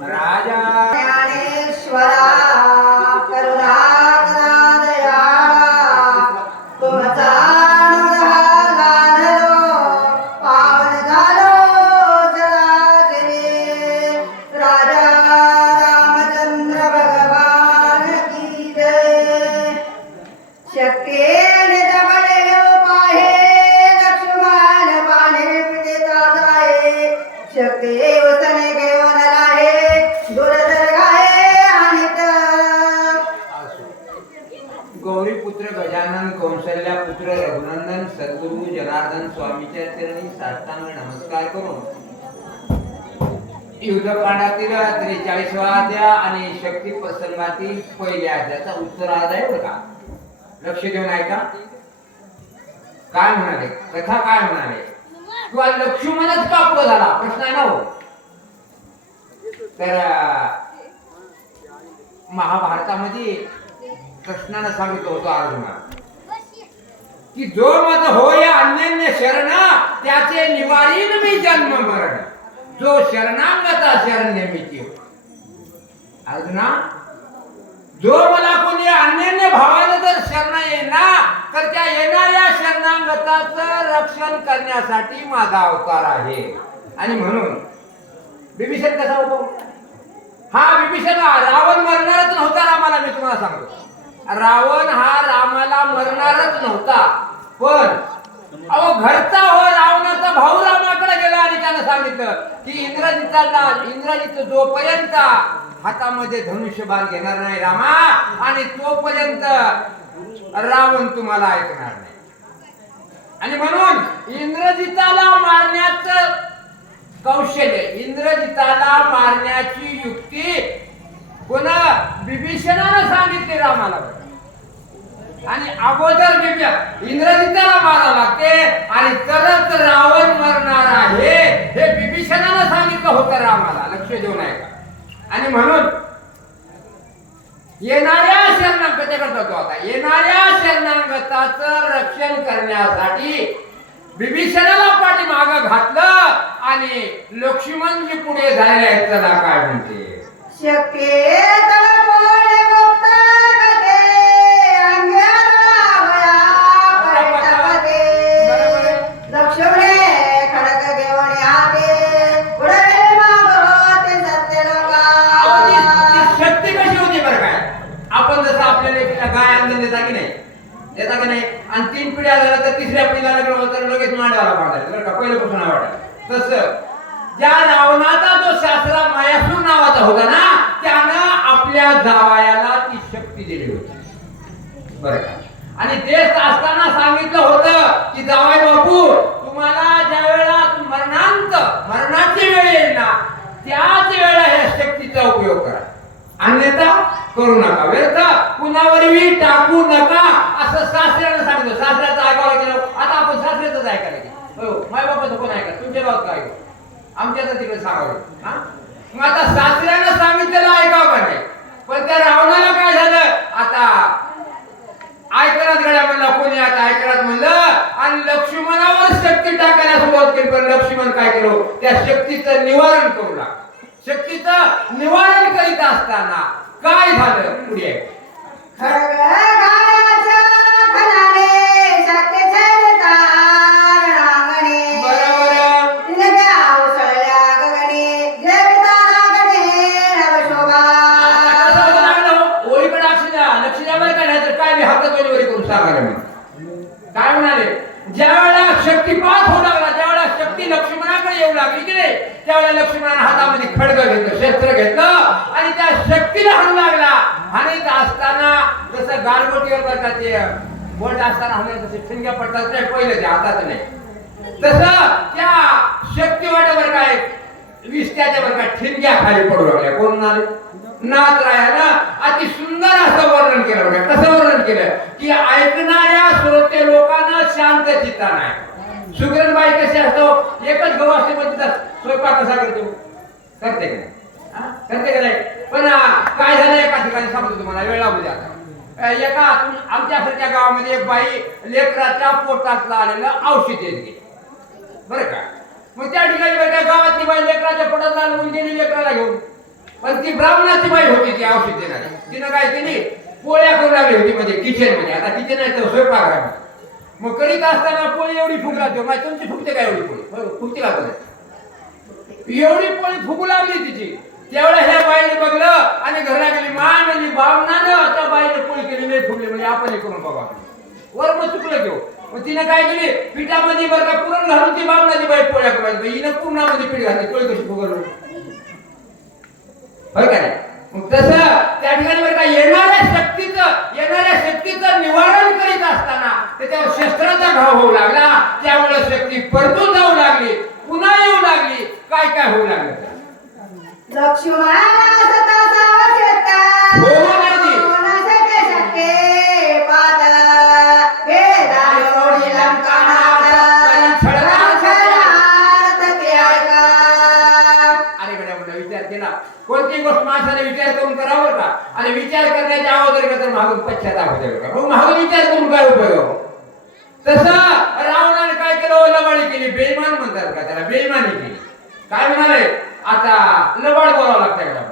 राजा। ज्ञानेश्वरा करुणाकरा दयाळा तुमचा युद्धकांडातील त्रेचाळीसवा अध्याय आणि शक्ती प्रसंगातील पहिल्या अध्यायाचा उत्तर आहे बरं का लक्ष देऊन ऐका. काय म्हणाले? कथा काय म्हणाले? किंवा लक्ष्मणच का झाला. प्रश्न आहे ना हो. तर महाभारतामध्ये कृष्णानं सांगितलं होतं अर्जुना की जो मत होय अन्य शरण त्याचे निवारीन मी जन्म मरण. जो शरणांगता शरण्य मी अर्जुना जो मला कोणी अन्य भावानं जर शरण येणार तर त्या येणाऱ्या शरणांगताच रक्षण करण्यासाठी माझा अवतार आहे. आणि म्हणून बिभीषण कसा होतो? हा बिभीषण रावण मरणारच नव्हता रामाला मी तुम्हाला सांगतो. रावण हा रामाला मरणारच नव्हता पण अहो घरचा हो रावणाचा भाऊ रामाकडे गेला आणि त्यानं सांगितलं की इंद्रजिताला इंद्रजीत जोपर्यंत हातामध्ये धनुष्यबाण घेणार नाही रामा आणि तोपर्यंत रावण तुम्हाला ऐकणार नाही. आणि म्हणून इंद्रजिताला मारण्याचं कौशल्य इंद्रजिताला मारण्याची युक्ती पुन्हा बिभीषणानं सांगितली रामाला. आणि अगोदर बिब्या इंद्रजिताला मारा लागते आणि तरच रावण मरणार आहे हे बिभीषणानं सांगितलं होतं रामाला लक्ष देऊ नये का आणि म्हणून येणाऱ्या शरणांगतेकडे जातो आता येणाऱ्या शरणांगताचं करण्यासाठी करण्यासाठी बिभीषणाला पाठीमाग घातलं आणि लक्ष्मणजी पुढे झाले आहेत चला काय म्हणते. शक्ये जावयाला ती शक्ती दिली होती. बर आणि तेच असताना सांगितलं होतं की जावाय बापू तुम्हाला ज्या वेळेला मरणांत मरणाची वेळ येईल ना त्याच वेळेला ह्या शक्तीचा उपयोग करा. अन्यथा करू नका. व्यर्थ कुणावरही टाकू नका. असं सासऱ्यानं सांगतो सासऱ्याचं ऐकायला गेलं. आता आपण सासऱ्याच ऐकायला गेलो. हो माय बापाचं कोण ऐका तुमच्या गावात काय ऐकू? आमच्या तर तिकडे सांगावं. हा? मग आता सासऱ्यानं सांगितलेलं ऐकावं का नाही? पण त्या रावणाला काय झालं? आता ऐकण्यात गड्या म्हणला कोणी आता ऐकण्यात म्हणलं आणि लक्ष्मणावर शक्ती टाकायला सुरुवात केली पण लक्ष्मण काय केलं? त्या शक्तीचं निवारण करू लागला. शक्तीचं निवारण करीत असताना काय झालं पुढे? हाणू असताना जसं गारगोटीवर करतात ते बोट असताना हाणलं जसे ठिणग्या पडतात नाही पहिले ते हातात नाही. तसं त्या शक्ती वाटेवर काय विस्त्याच्या वर ठिणग्या खाली पडू लागल्या. कोण आले? नाथ रायानं अति सुंदर असं वर्णन केलं बघा. कसं वर्णन केलं? की ऐकणाऱ्या श्रोते लोकांना शांत चित्ता नाही. सुगरणबाई कशी असतो? एकच गहू असते पण तिचा स्वयंपाक कसा करतो? करते का करते का नाही? पण काय झालं एका ठिकाणी सांगतो तुम्हाला वेळ लागू द्या. आता. एका तुम- आमच्यासारख्या गावामध्ये एक बाई लेकराच्या पोटातलं आलेलं औषध देत. गेली बरं का? मग त्या ठिकाणी बरं का गावातली बाई लेकराच्या पोटात आलं मुलगी लेकराला घेऊन. पण ती ब्राह्मणाची बाई होती ती औषध देणारी. तिनं काय केली? पोळ्या करून लागली होती म्हणजे किचनमध्ये आता किचन आहे तर स्वयंपाक मग करीत असताना पोळी एवढी फुग लागते. मग तुमची फुगते का एवढी पोळी? फुगते का एवढी पोळी फुगू लागली तिची. तेवढं ह्या बाईने बघलं आणि घरला गेली मान आणि बावनानं त्या बाईने पोळी केली नाही फुगली म्हणजे आपण हे करून बघा वर मग चुकलं घेऊ मग तिने काय केली? पिठामध्ये बरं का पुरण घालून ती बावनाची बाई पोळ्या करायची हिनं पूर्णामध्ये पीठ घातली पोळी कशी फुगल बरं काय मग तसं त्या ठिकाणी बरं का येणाऱ्या शक्तीचं येणाऱ्या शक्तीचं निवारण करीत असताना त्याच्यावर शस्त्राचा घाव होऊ लागला. त्यामुळे शक्ती परतून जाऊ लागली पुन्हा येऊ लागली. काय काय होऊ लागलं? लक्ष्मणाला सता केला. कोणती गोष्ट माणसाने विचार करून करावं का? आणि विचार करण्याच्या अगोदर का तर मागून पश्चाताप होते का? मग मागून विचार करून काय उपयोग? तसं रावणाने काय केलं? लबाडी केली. बेईमान म्हणतात का त्याला? बेईमानी केली. काय म्हणाले? आता लबाड बोलावं लागतं का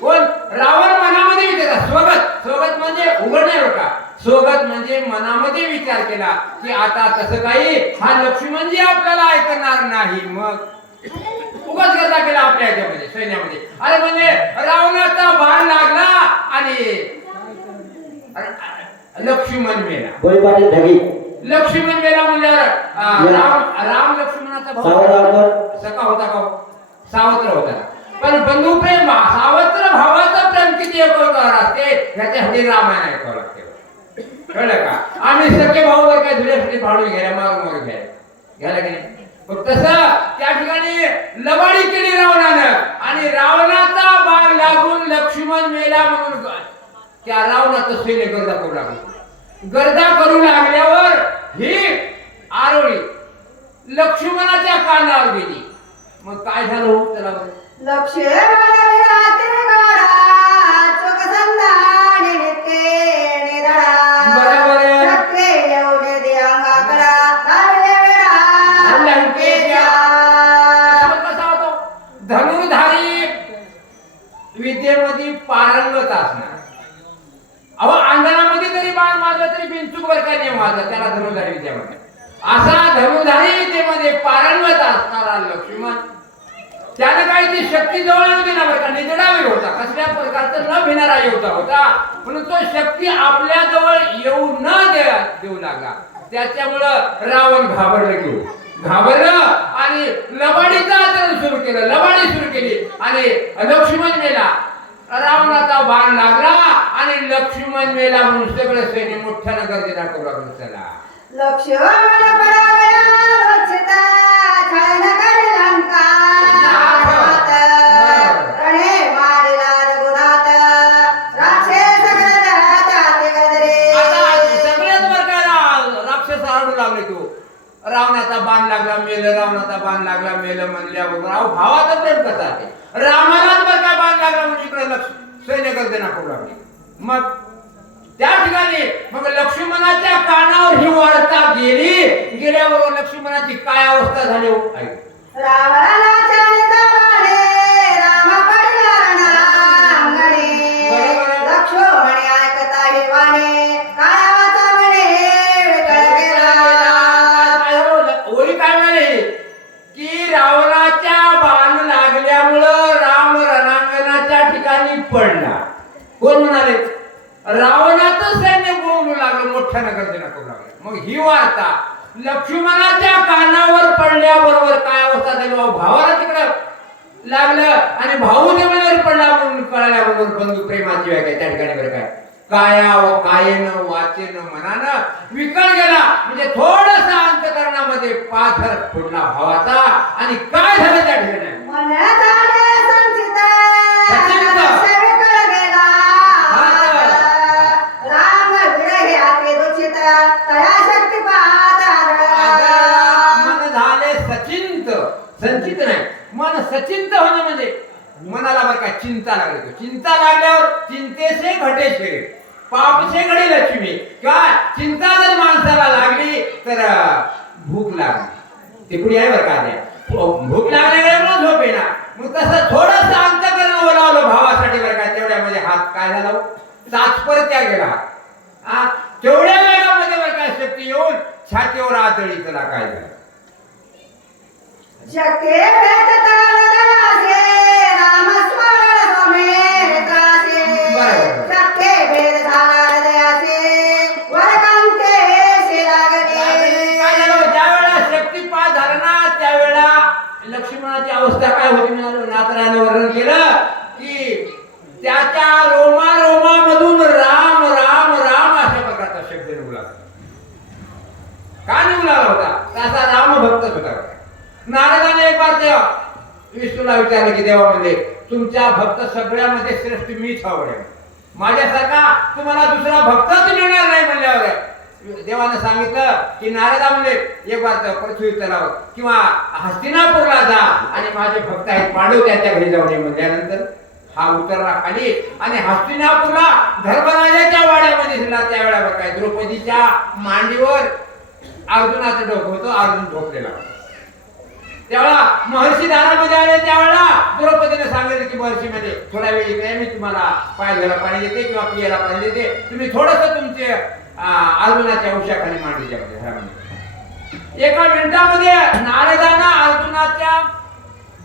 कोण? रावण मनामध्ये विचार स्वगत स्वगत म्हणजे उघड नाही का स्वगत म्हणजे मनामध्ये विचार केला की आता तसं काही हा लक्ष्मणजी आपल्याला ऐकणार नाही मग उगाच करता केला आपल्या याच्यामध्ये सैन्यामध्ये. अरे म्हणजे रावणाचा बाण लागला आणि लक्ष्मण मेला. लक्ष्मण मेला अं, राम राम लक्ष्मणाचा भाऊ सखा होता का? सावत्र होता. पण बंधू प्रेम सावत्र भावाचं प्रेम किती ऐकवणार असते ह्याच्यासाठी रामायण ऐकावं लागते. कळलं का? आम्ही सगळे भाऊ वर काय धुण्यासाठी भाडून घ्यायला माग मारून घ्यायला घ्यायला की नाही मग तसं त्या ठिकाणी लबाडी केली रावणानं आणि रावणाचा बाण लागून लक्ष्मण मेला म्हणून त्या रावणाचं सैन्य गर्दा करू लागलं. गर्दा करू लागल्यावर ही आरोळी लक्ष्मणाच्या कानावर गेली. मग काय झालं हो त्याला बरं? रात्री गाडा. नित्ये. बरोबर आहे. दे कसा होतो धनुर्धारी विद्येमध्ये पारंगत असणार अहो अंगणामध्ये जरी बाण मारला तरी बिनचूक वर काय नाही मारला त्याला विद्या म्हणतात असा धनुर्धारी विद्येमध्ये पारंगत असणारा लक्ष्मण ती शक्ती जवळ येऊ दिला बरं का? निजडावी होता. कसल्या प्रकारचा न भिणारा योद्धा होता. म्हणून तो शक्ती आपल्या जवळ येऊ न देऊ लागला. त्याच्यामुळं रावण घाबरलं घेऊ हो. घाबरलं आणि लवाडीचं आचरण सुरू केलं. लवाडी सुरू केली आणि लक्ष्मण मेला. रावणाचा बाण लागला आणि लक्ष्मण मेला म्हणून सगळं सैन्य मोठ्यानं गर्दीना दाखवू लागलं त्याला. लक्ष्मण पडला कोण म्हणाले? रावणाचं सैन्य बोलू लागलं मोठ्या नगर करू लागलं. मग ही वार्ता लक्ष्मणाच्या कानावर पडल्याबरोबर काय अवस्था झाली? भाऊ भावाला तिकडं लागलं आणि भाऊ देवावर पडला म्हणून कळल्याबरोबर बंधू प्रेमाची व्याख्या त्या ठिकाणी बरं काय काया व कायेनं वाचेनं मनानं विकळ गेला. म्हणजे थोडस अंतकरणामध्ये पाथर फुटला भावाचा आणि काय झालं? चिंता लागली चिंता लागल्यावर चिंतेचे घटे शरीर पापसे घडे लक्ष्मी. किंवा चिंता जर माणसाला लागली तर भूक लागली. ते कुठे आहे बरं का हो, भूक लागल्यामुळे झोप येणार. मग तसं थोडस अंतकरण ओलावलं तात्पर्त्या गेला. हा तेवढ्या वेगामध्ये बरं का शक्ती येऊन छातीवर आतळी त्याला काय झालं? शक्ती भेटताल लक्ष्मणाची अवस्था काय होती नाथराने वर्णन केलं की त्याच्या रोमा रोमामधून राम राम राम अशा प्रकारचा शब्द निघू लागला. का निघू लागला होता? त्याचा राम भक्तच होता. नारदाने एक बार त्या विष्णूला विचारलं की देवा म्हणजे तुमच्या भक्त सगळ्यामध्ये श्रेष्ठ मीच आवडेल माझ्यासारखा तुम्हाला दुसरा भक्तच मिळणार नाही म्हणल्यावर देवानं सांगितलं की नारदा म्हणले एक वार पृथ्वी तलाव किंवा हस्तिनापूरला जा आणि माझे भक्त आहेत पांडव त्याच्या घरी जाऊन ये म्हणल्यानंतर हा उतरला खाली आणि हस्तिनापूरला धर्मराजाच्या वाड्यामध्ये दिसला. त्यावेळा बरं काय द्रौपदीच्या मांडीवर अर्जुनाचं डोकं होतं अर्जुन झोपलेला. त्यावेळा महर्षी दारामध्ये आले त्यावेळेला पद्धतीने सांगितलं की महर्षी मध्ये थोडा वेळ इकडे मी तुम्हाला पाय घ्यायला पाणी देते किंवा पियाला पाणी देते. तुम्ही थोडस तुमचे अर्जुनाच्या औषधाखाली मांडी द्या म्हणजे. एका मिनिटामध्ये नारदाना अर्जुनाच्या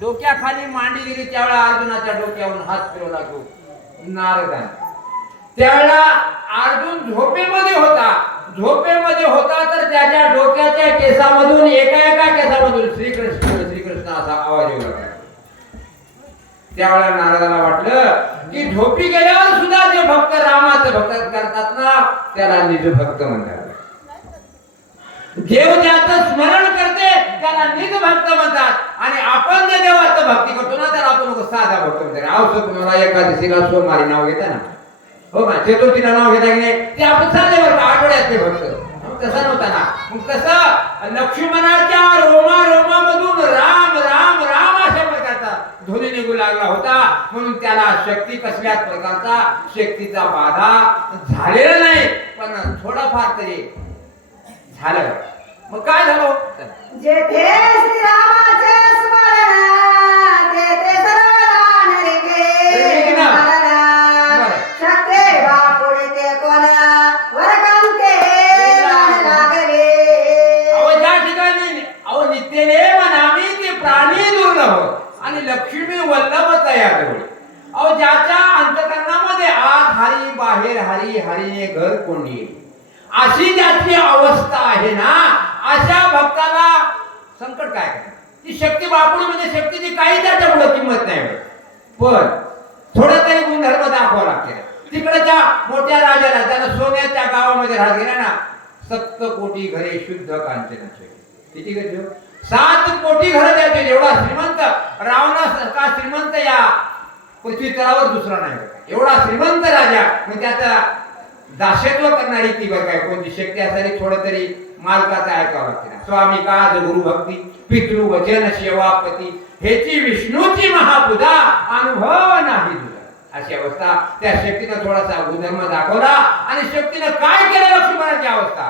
डोक्याखाली मांडी दिली त्यावेळेला अर्जुनाच्या डोक्यावरून हात फिरवला तो नारदाने. त्यावेळेला अर्जुन झोपेमध्ये होता. झोपेमध्ये होता तर त्याच्या डोक्याच्या केसामधून एका एका केसामधून श्रीकृष्ण श्रीकृष्ण असा आवाज येऊ लागला. त्यावेळेला नारदाला वाटलं की झोपी गेल्यावर सुद्धा जे भक्त रामाचं भक्त करतात ना त्याला निज भक्त म्हणतात. देव ज्याचं स्मरण करते त्याला निज भक्त म्हणतात. आणि आपण जे देवाचं भक्ती करतो ना त्याला आपण साधा भक्त म्हणतात. अवसर तुम्हाला एकादशीला सोमवारी नाव घेता ना. हो ना चतुर्थीला नाव घेता की नाही ते आपण साधे भक्त आठवड्यातले भक्त. तसा नव्हता ना. मग कसं लक्ष्मणाच्या रोमा रोमामधून राम राम ध्वनी निघू लागला होता. म्हणून त्याला शक्ती कसल्याच प्रकारचा शक्तीचा बाधा झालेला नाही. पण थोडाफार तरी झालं. मग काय झालं? जेथे श्रीरामाचे स्मरण, बाहेर हरी हरीने घर कोंडी अशी ज्याची अवस्था आहे ना अशा भक्ताला संकट काय ती शक्ती बापुडी म्हणजे शक्तीची काही त्याच्या पुढे किंमत नाही पण थोडं तरी गुणधर्म दाखवा लागते. तिकडच्या मोठ्या राजाला त्याला सोन्याच्या गावामध्ये राहत गेला ना सप्त कोटी घरे शुद्ध कांचनाचे. किती घर हो? सात कोटी घर त्याचे एवढा श्रीमंत. रावणासारखा श्रीमंत या पृथ्वी तळावर दुसरा नाही. एवढा श्रीमंत राजा म्हणजे त्याचा दासत्व करणारी ती बघ काय कोणती शक्ती असावी थोडं तरी मालकाचं ऐकावं लागते. ना स्वामी काज गुरु भक्ती पितृ वचन सेवापती हेची विष्णूची महापुजा अनुभव नाही तुझा अशी अवस्था त्या शक्तीनं थोडासा गुणधर्म दाखवला आणि शक्तीनं काय केलं लक्ष्मणाची अवस्था?